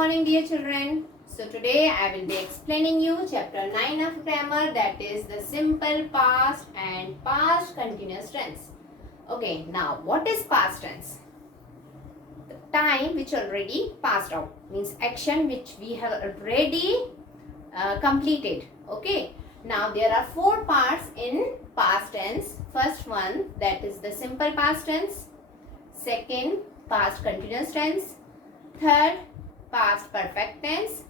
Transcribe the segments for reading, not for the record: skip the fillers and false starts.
morning, dear children. So today I will be explaining you chapter 9 of grammar, that is the simple past and past continuous tense. Okay, now what is past tense? The time which already passed out, means action which we have already completed. Okay, now there are 4 parts in past tense. First one, that is the simple past tense. Second, past continuous tense. Third, past perfect tense.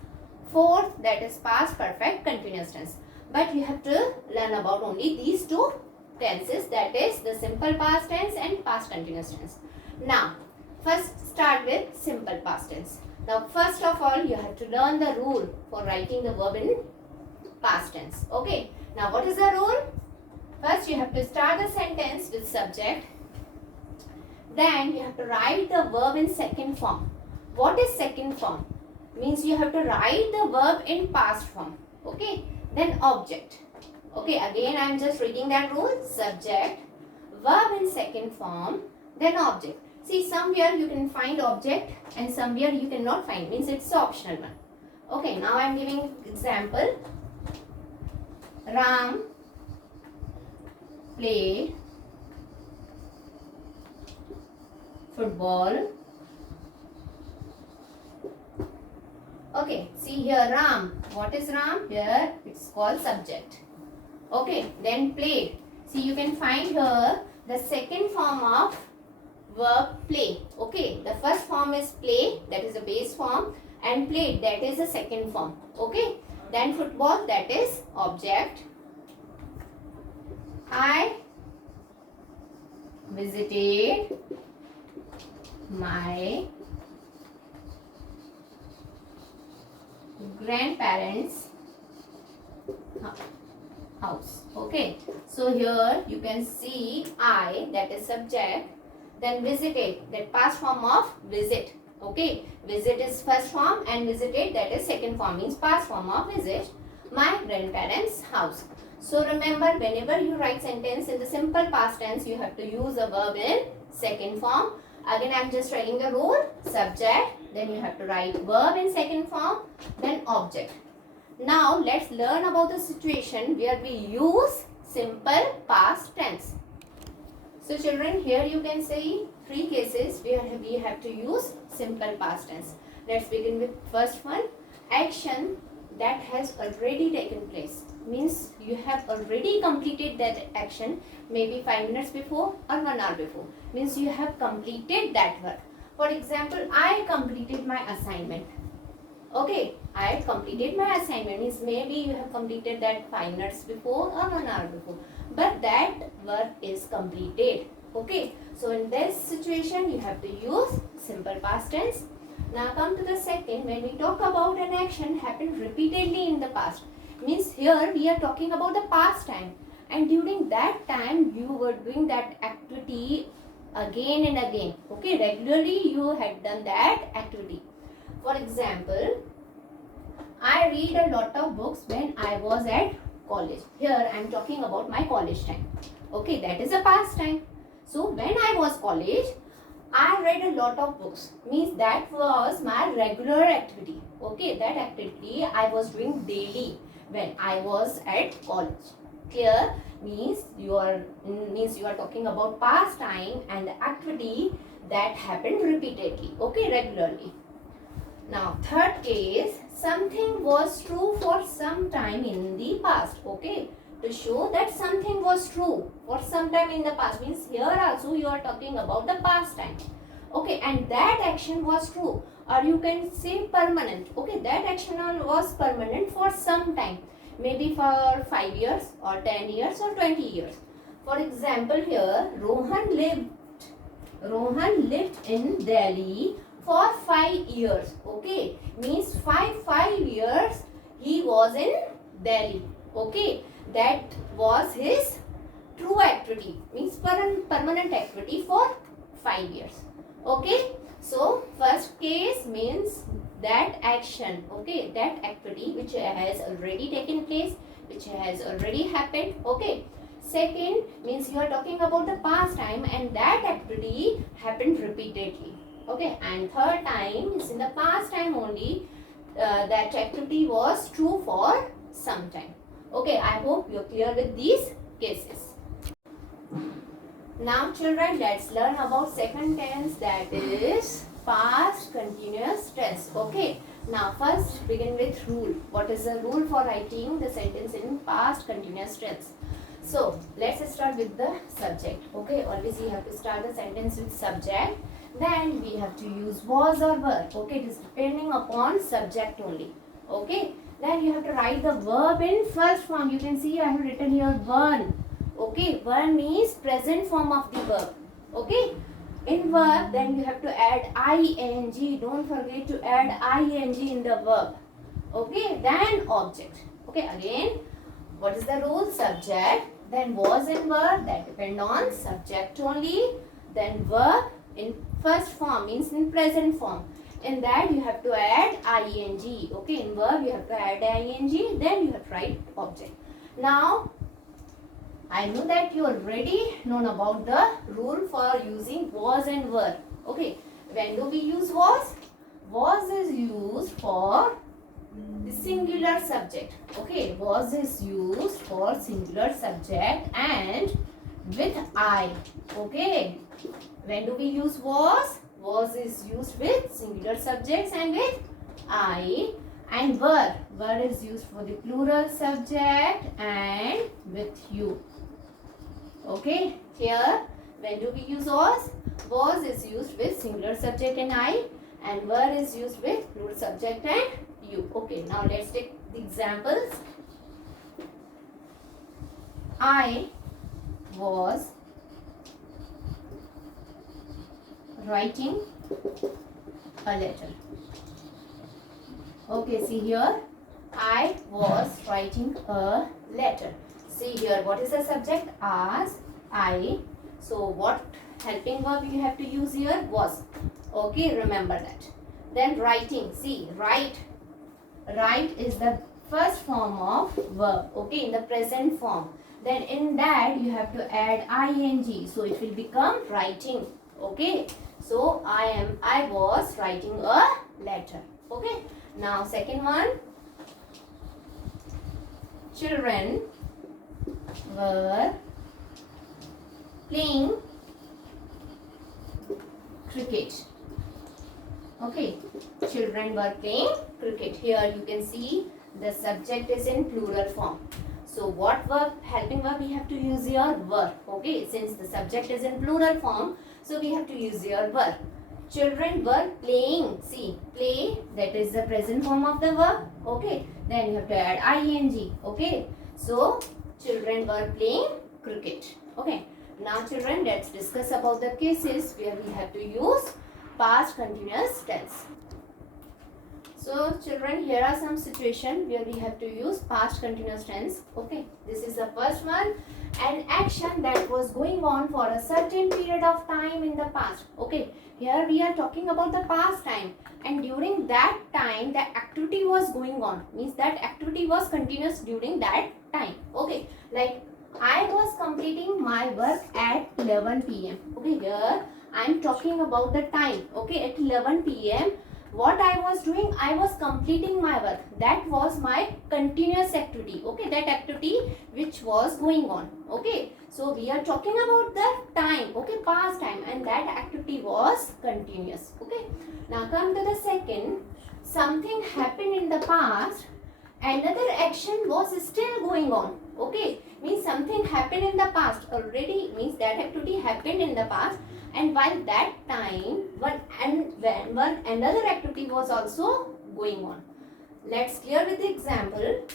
Fourth, that is past perfect continuous tense. But you have to learn about only these 2 tenses, that is the simple past tense and past continuous tense. Now, first start with simple past tense. Now, first of all, you have to learn the rule for writing the verb in past tense. Okay. Now, what is the rule? First, you have to start the sentence with subject. Then, you have to write the verb in second form. What is second form? Means you have to write the verb in past form. Okay. Then object. Okay. Again, I am just reading that rule. Subject, verb in second form, then object. See, somewhere you can find object and somewhere you cannot find. Means it's optional one. Okay. Now I am giving example. Ram played football. Okay, see here Ram. What is Ram? Here it's called subject. Okay, then played. See, you can find here the second form of verb play. Okay, the first form is play, that is the base form, and played, that is the second form. Okay, then football, that is object. I visited my grandparents' house. Okay, so here you can see I, that is subject, then visited, that past form of visit. Okay, visit is first form and visited, that is second form, means past form of visit my grandparents' house. So remember, whenever you write sentence in the simple past tense, you have to use a verb in second form. Again, I am just writing the rule. Subject, then you have to write verb in second form, then object. Now, let's learn about the situation where we use simple past tense. So, children, here you can see 3 cases where we have to use simple past tense. Let's begin with first one. Action that has already taken place. Means you have already completed that action, maybe 5 minutes before or 1 hour before. Means you have completed that work. For example, I completed my assignment. Okay, I completed my assignment. Means maybe you have completed that 5 minutes before or 1 hour before. But that work is completed. Okay, so in this situation, you have to use simple past tense. Now come to the second. When we talk about an action happened repeatedly in the past. Means here we are talking about the past time, and during that time you were doing that activity again and again. Okay, regularly you had done that activity. For example, I read a lot of books when I was at college. Here I am talking about my college time. Okay, that is a past time. So when I was college, I read a lot of books. Means that was my regular activity. Okay, that activity I was doing daily when I was at college. Clear? Means you are talking about past time and the activity that happened repeatedly. Okay, regularly. Now, third case, something was true for some time in the past. Okay, to show that something was true for some time in the past, means here also you are talking about the past time. Okay, and that action was true, or you can say permanent. Okay, that action was permanent for some time, maybe for 5 years or 10 years or 20 years. For example, here Rohan lived in Delhi for 5 years. Okay, means 5 years he was in Delhi. Okay, that was his true activity, means permanent activity for 5 years. Okay, so first case means that action, okay, that activity which has already taken place, which has already happened. Okay, second means you are talking about the past time and that activity happened repeatedly. Okay, and third time is in the past time only. That activity was true for some time. Okay, I hope you're clear with these cases. Now children, let's learn about second tense, that is past continuous tense. Okay, now first begin with rule. What is the rule for writing the sentence in past continuous tense? So let's start with the subject. Okay, always you have to start the sentence with subject. Then we have to use was or were. Okay, it is depending upon subject only. Okay, then you have to write the verb in first form. You can see I have written here one. Okay, one means present form of the verb. Okay, in verb then you have to add ing. Don't forget to add ing in the verb. Okay, then object. Okay, again, what is the rule? Subject, then was and were, that depend on subject only. Then verb in first form means in present form. In that you have to add ing. Okay, in verb you have to add ing. Then you have to write object. Now I know that you already known about the rule for using was and were. Okay, when do we use was? Was is used for the singular subject. Okay, was is used for singular subject and with I. Okay, when do we use was? Was is used with singular subjects and with I. And were. Were is used for the plural subject and with you. Okay, here when do we use was? Was is used with singular subject and I, and were is used with plural subject and you. Okay, now let's take the examples. I was writing a letter. Okay, see here, I was writing a letter. See here, what is the subject? As, I. So what helping verb you have to use here? Was. Okay, remember that. Then writing. See, write. Write is the first form of verb. Okay, in the present form. Then in that you have to add ing. So it will become writing. Okay. So I was writing a letter. Okay. Now second one. Children were playing cricket. Okay, children were playing cricket. Here you can see the subject is in plural form. So what verb, helping verb we have to use here? Were. Okay, since the subject is in plural form, so we have to use here were. Children were playing. See, play, that is the present form of the verb. Okay, then you have to add ing. Okay, so children were playing cricket. Okay, now children, let's discuss about the cases where we have to use past continuous tense. So children, here are some situations where we have to use past continuous tense. Okay, this is the first one. An action that was going on for a certain period of time in the past. Okay, here we are talking about the past time, and during that time the activity was going on, means that activity was continuous during that time. Okay, like I was completing my work at 11 p.m. Okay, here I am talking about the time. Okay, at 11 p.m. what I was doing, I was completing my work. That was my continuous activity. Okay, that activity which was going on. Okay, so we are talking about the time. Okay, past time, and that activity was continuous. Okay, now come to the second. Something happened in the past, another action was still going on. Okay, means something happened in the past already, means that activity happened in the past, and while that time when another activity was also going on. Let's clear with the example.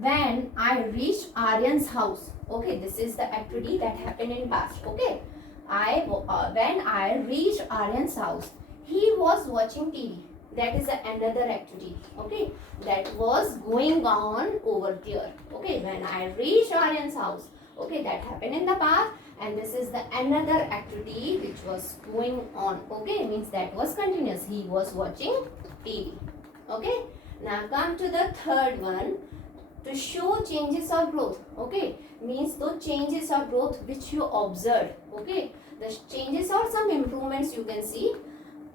When I reached Aryan's house. Okay, this is the activity that happened in past. Okay, when I reached Aryan's house, he was watching TV. That is another activity. Okay, that was going on over there. Okay, when I reached Aryan's house. Okay, that happened in the past, and this is the another activity which was going on. Okay, means that was continuous. He was watching TV. Okay, now come to the third one. To show changes or growth. Okay, means those changes or growth which you observed. Okay, the changes or some improvements you can see.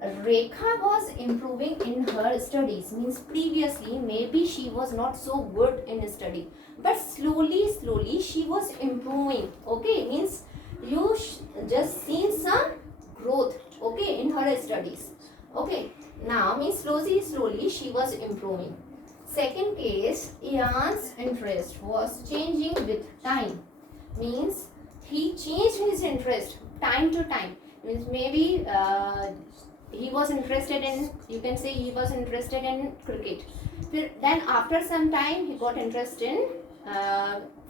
Rekha was improving in her studies, means previously maybe she was not so good in study, but slowly she was improving. Okay, means you just seen some growth, okay, in her studies. Okay, now means slowly she was improving. Second case, Ian's interest was changing with time, means he changed his interest time to time, means maybe he was interested in, you can say he was interested in cricket, then after some time he got interest in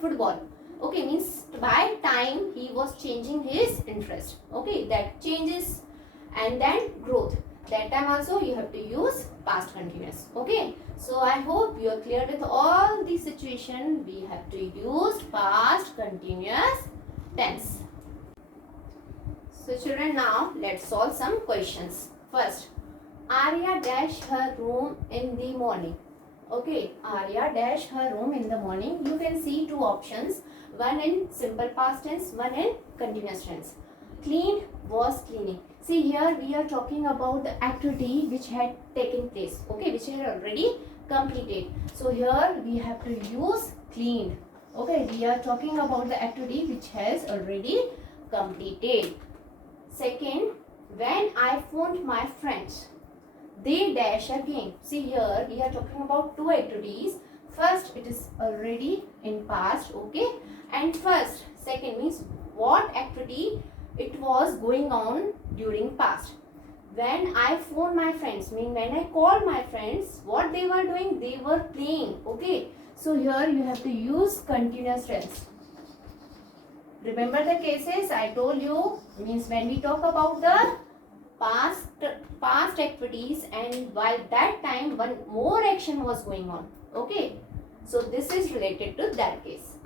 football. Okay, means by time he was changing his interest. Okay, that changes. And then growth, that time also you have to use past continuous. Okay, so I hope you are clear with all the situation. We have to use past continuous tense. So children, now let's solve some questions. First, Arya dashed her room in the morning. Okay, Arya dashed her room in the morning. You can see two options, one in simple past tense, one in continuous tense. Cleaned was cleaning. See, here we are talking about the activity which had taken place, okay, which had already completed. So here we have to use cleaned. Okay, we are talking about the activity which has already completed. Second, when I phoned my friends, they dash again. See, here we are talking about two activities. First, it is already in past, okay, and first, second means what activity it was going on during past. When I phoned my friends, mean when I called my friends, what they were doing? They were playing. Okay, so here you have to use continuous tense. Remember the cases I told you, means when we talk about the past activities, and while that time one more action was going on. Okay, so this is related to that case.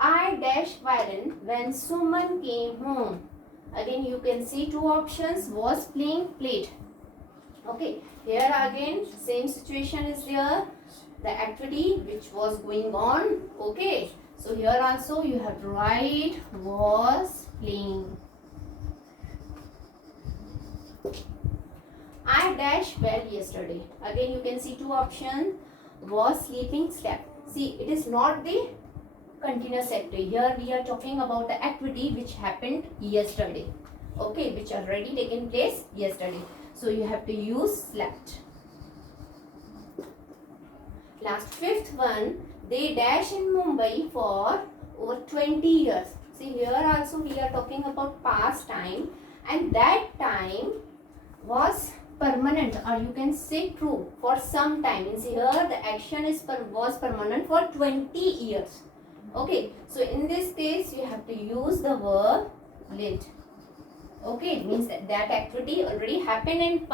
I dash violin when Suman came home. Again you can see two options, was playing, played. Okay, here again same situation is there, the activity which was going on. Okay, so here also you have to write was playing. I dashed well yesterday. Again you can see two options, was sleeping, slept. See, it is not the continuous activity. Here we are talking about the activity which happened yesterday. Okay, which already taken place yesterday. So you have to use slept. Last fifth one, they dash in Mumbai for over 20 years. See, here also we are talking about past time, and that time was permanent, or you can say true, for some time. Means here the action was permanent for 20 years. Okay, so in this case you have to use the verb lived. Okay, it means that activity already happened in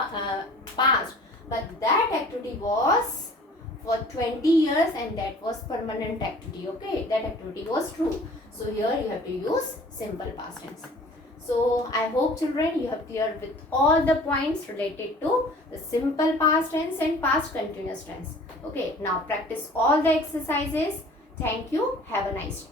past, but that activity was for 20 years and that was permanent activity. Okay, that activity was true. So here you have to use simple past tense. So I hope children you have cleared with all the points related to the simple past tense and past continuous tense. Okay, now practice all the exercises. Thank you. Have a nice day.